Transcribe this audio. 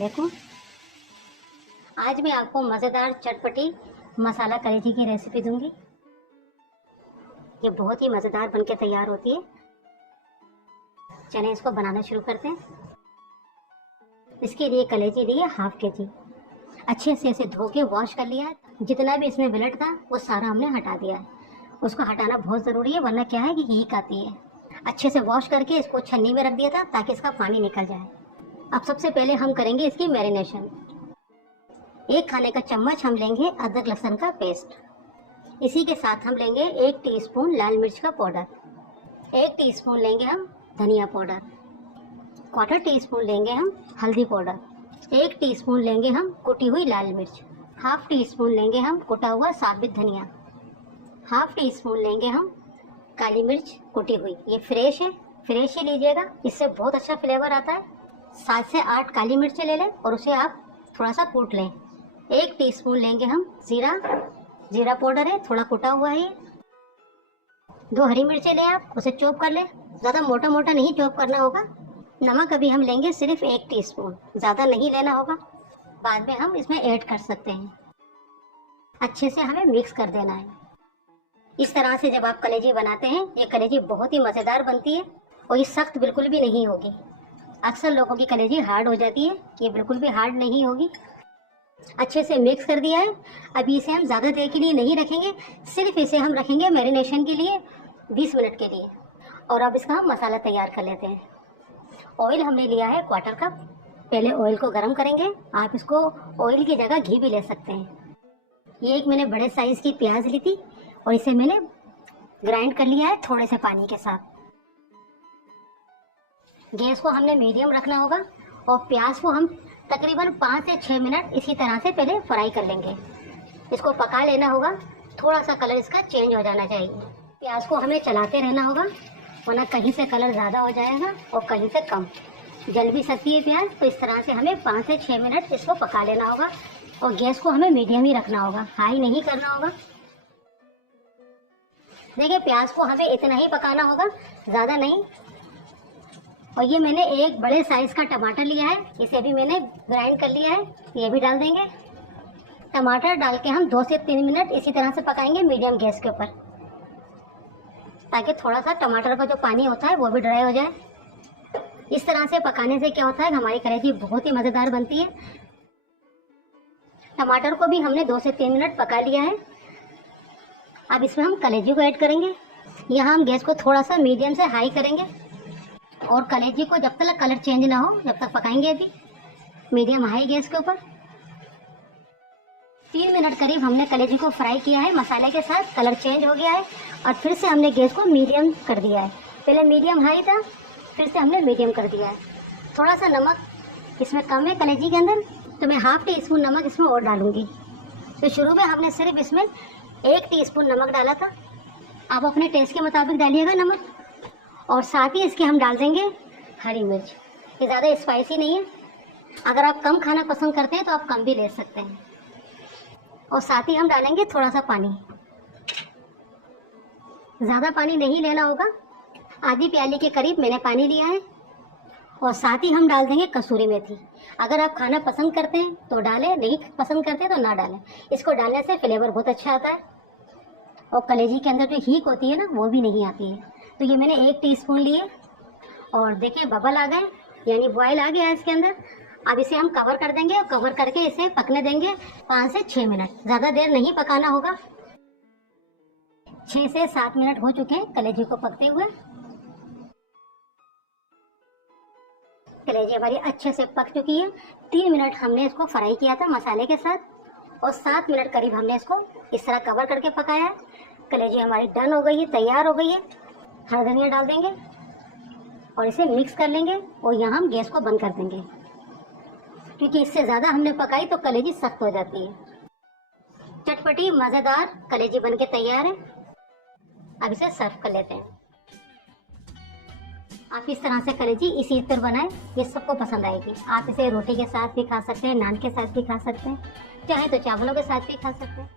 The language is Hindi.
वालेकुम। आज मैं आपको मज़ेदार चटपटी मसाला कलेजी की रेसिपी दूंगी। ये बहुत ही मज़ेदार बनके तैयार होती है। चलिए इसको बनाना शुरू करते हैं। इसके लिए कलेजी लिए हाफ केजी। अच्छे से इसे धो के वॉश कर लिया है। जितना भी इसमें ब्लड था वो सारा हमने हटा दिया है। उसको हटाना बहुत ज़रूरी है, वरना क्या है कि हीक आती है। अच्छे से वॉश करके इसको छन्नी में रख दिया था ताकि इसका पानी निकल जाए। अब सबसे पहले हम करेंगे इसकी मैरिनेशन। 1 खाने का चम्मच हम लेंगे अदरक लहसुन का पेस्ट। इसी के साथ हम लेंगे 1 टीस्पून लाल मिर्च का पाउडर, 1 टीस्पून लेंगे हम धनिया पाउडर, 1/4 टीस्पून लेंगे हम हल्दी पाउडर, 1 टीस्पून लेंगे हम कुटी हुई लाल मिर्च, 1/2 टीस्पून लेंगे हम कुटा हुआ साबित धनिया, 1/2 टीस्पून लेंगे हम काली मिर्च कुटी हुई। ये फ्रेश है, फ्रेश ही लीजिएगा, इससे बहुत अच्छा फ्लेवर आता है। 7 से 8 काली मिर्चें ले लें और उसे आप थोड़ा सा कूट लें। 1 टीस्पून लेंगे हम जीरा पाउडर है, थोड़ा कुटा हुआ है। 2 हरी मिर्चें लें आप, उसे चॉप कर लें। ज़्यादा मोटा मोटा नहीं चॉप करना होगा। नमक अभी हम लेंगे सिर्फ 1 टीस्पून, ज़्यादा नहीं लेना होगा, बाद में हम इसमें ऐड कर सकते हैं। अच्छे से हमें मिक्स कर देना है। इस तरह से जब आप कलेजी बनाते हैं, ये कलेजी बहुत ही मज़ेदार बनती है और ये सख्त बिल्कुल भी नहीं होगी। अक्सर लोगों की कलेजी हार्ड हो जाती है, ये बिल्कुल भी हार्ड नहीं होगी। अच्छे से मिक्स कर दिया है। अभी इसे हम ज़्यादा देर के लिए नहीं रखेंगे, सिर्फ इसे हम रखेंगे मैरिनेशन के लिए 20 मिनट के लिए। और अब इसका हम मसाला तैयार कर लेते हैं। ऑयल हमने लिया है 1/4 कप। पहले ऑयल को गर्म करेंगे। आप इसको ऑयल की जगह घी भी ले सकते हैं। ये एक मैंने बड़े साइज़ की प्याज ली थी और इसे मैंने ग्राइंड कर लिया है थोड़े से पानी के साथ। गैस को हमने मीडियम रखना होगा और प्याज को हम तकरीबन 5 से 6 मिनट इसी तरह से पहले फ्राई कर लेंगे। इसको पका लेना होगा, थोड़ा सा कलर इसका चेंज हो जाना चाहिए। प्याज को हमें चलाते रहना होगा, वरना कहीं से कलर ज़्यादा हो जाएगा और कहीं से कम। जल भी सकती है प्याज, तो इस तरह से हमें 5 से 6 मिनट इसको पका लेना होगा और गैस को हमें मीडियम ही रखना होगा, हाई नहीं करना होगा। देखिए प्याज को हमें इतना ही पकाना होगा, ज़्यादा नहीं। और ये मैंने एक बड़े साइज़ का टमाटर लिया है, इसे भी मैंने ग्राइंड कर लिया है, ये भी डाल देंगे। टमाटर डाल के हम 2 से 3 मिनट इसी तरह से पकाएंगे मीडियम गैस के ऊपर, ताकि थोड़ा सा टमाटर का जो पानी होता है वो भी ड्राई हो जाए। इस तरह से पकाने से क्या होता है, हमारी कलेजी बहुत ही मज़ेदार बनती है। टमाटर को भी हमने 2 से 3 मिनट पका लिया है। अब इसमें हम कलेजी को ऐड करेंगे। यहाँ हम गैस को थोड़ा सा मीडियम से हाई करेंगे और कलेजी को जब तक कलर चेंज ना हो जब तक पकाएंगे। अभी मीडियम हाई गैस के ऊपर 3 मिनट करीब हमने कलेजी को फ्राई किया है मसाले के साथ। कलर चेंज हो गया है और फिर से हमने गैस को मीडियम कर दिया है। पहले मीडियम हाई था, फिर से हमने मीडियम कर दिया है। थोड़ा सा नमक इसमें कम है कलेजी के अंदर, तो मैं 1/2 टीस्पून नमक इसमें और डालूंगी। तो शुरू में हमने सिर्फ इसमें 1 टीस्पून नमक डाला था। आप अपने टेस्ट के मुताबिक डालिएगा नमक। और साथ ही इसके हम डाल देंगे हरी मिर्च। ये ज़्यादा स्पाइसी नहीं है, अगर आप कम खाना पसंद करते हैं तो आप कम भी ले सकते हैं। और साथ ही हम डालेंगे थोड़ा सा पानी, ज़्यादा पानी नहीं लेना होगा, आधी प्याली के करीब मैंने पानी लिया है। और साथ ही हम डाल देंगे कसूरी मेथी। अगर आप खाना पसंद करते हैं तो डालें, नहीं पसंद करते तो ना डालें। इसको डालने से फ्लेवर बहुत अच्छा आता है और कलेजी के अंदर जो हीक होती है ना, वो भी नहीं आती है। तो ये मैंने 1 टीस्पून लिए और देखिए बबल आ गए, यानी बॉयल आ गया है इसके अंदर। अब इसे हम कवर कर देंगे और कवर करके इसे पकने देंगे 5 से 6 मिनट। ज़्यादा देर नहीं पकाना होगा। 6 से 7 मिनट हो चुके हैं कलेजी को पकते हुए। कलेजी हमारी अच्छे से पक चुकी है। 3 मिनट हमने इसको फ्राई किया था मसाले के साथ और 7 मिनट करीब हमने इसको इस तरह कवर करके पकाया है। कलेजी हमारी डन हो गई है, तैयार हो गई है। हरा धनिया डाल देंगे और इसे मिक्स कर लेंगे और यहाँ हम गैस को बंद कर देंगे, क्योंकि इससे ज़्यादा हमने पकाई तो कलेजी सख्त हो जाती है। चटपटी मज़ेदार कलेजी बनके तैयार है। अब इसे सर्व कर लेते हैं। आप इस तरह से कलेजी इसी तरह बनाएं, ये सबको पसंद आएगी। आप इसे रोटी के साथ भी खा सकते हैं, नान के साथ भी खा सकते हैं, चाहे तो चावलों के साथ भी खा सकते हैं।